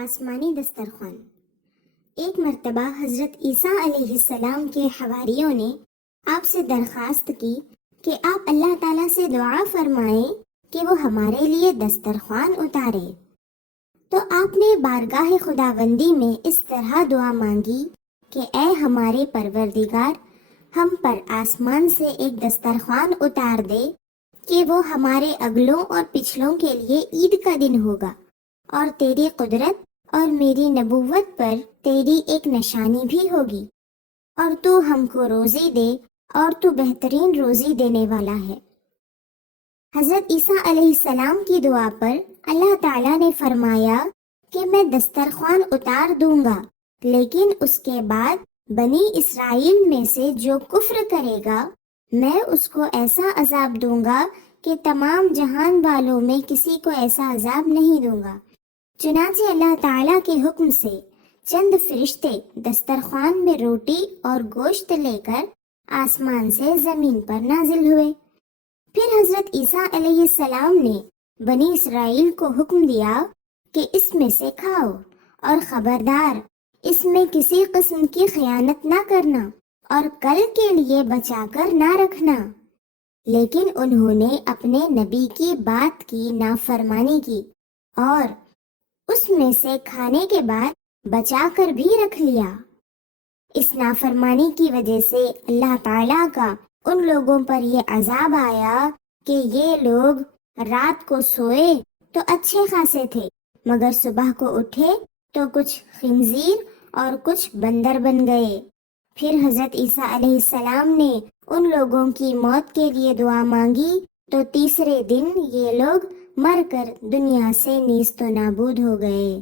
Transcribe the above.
آسمانی دسترخوان۔ ایک مرتبہ حضرت عیسیٰ علیہ السلام کے حواریوں نے آپ سے درخواست کی کہ آپ اللہ تعالیٰ سے دعا فرمائیں کہ وہ ہمارے لیے دسترخوان اتارے، تو آپ نے بارگاہ خداوندی میں اس طرح دعا مانگی کہ اے ہمارے پروردگار، ہم پر آسمان سے ایک دسترخوان اتار دے کہ وہ ہمارے اگلوں اور پچھلوں کے لیے عید کا دن ہوگا، اور تیری قدرت اور میری نبوت پر تیری ایک نشانی بھی ہوگی، اور تو ہم کو روزی دے اور تو بہترین روزی دینے والا ہے۔ حضرت عیسیٰ علیہ السلام کی دعا پر اللہ تعالیٰ نے فرمایا کہ میں دسترخوان اتار دوں گا، لیکن اس کے بعد بنی اسرائیل میں سے جو کفر کرے گا میں اس کو ایسا عذاب دوں گا کہ تمام جہان والوں میں کسی کو ایسا عذاب نہیں دوں گا۔ چنانچہ اللہ تعالیٰ کے حکم سے چند فرشتے دسترخوان میں روٹی اور گوشت لے کر آسمان سے زمین پر نازل ہوئے۔ پھر حضرت عیسیٰ علیہ السلام نے بنی اسرائیل کو حکم دیا کہ اس میں سے کھاؤ، اور خبردار اس میں کسی قسم کی خیانت نہ کرنا اور کل کے لیے بچا کر نہ رکھنا۔ لیکن انہوں نے اپنے نبی کی بات کی نافرمانی کی اور اس میں سے کھانے کے بعد بچا کر بھی رکھ لیا۔ اس نافرمانی کی وجہ سے اللہ تعالیٰ کا ان لوگوں پر یہ عذاب آیا کہ یہ لوگ رات کو سوئے تو اچھے خاصے تھے، مگر صبح کو اٹھے تو کچھ خنزیر اور کچھ بندر بن گئے۔ پھر حضرت عیسیٰ علیہ السلام نے ان لوگوں کی موت کے لیے دعا مانگی تو تیسرے دن یہ لوگ مر کر دنیا سے نیست و نابود ہو گئے۔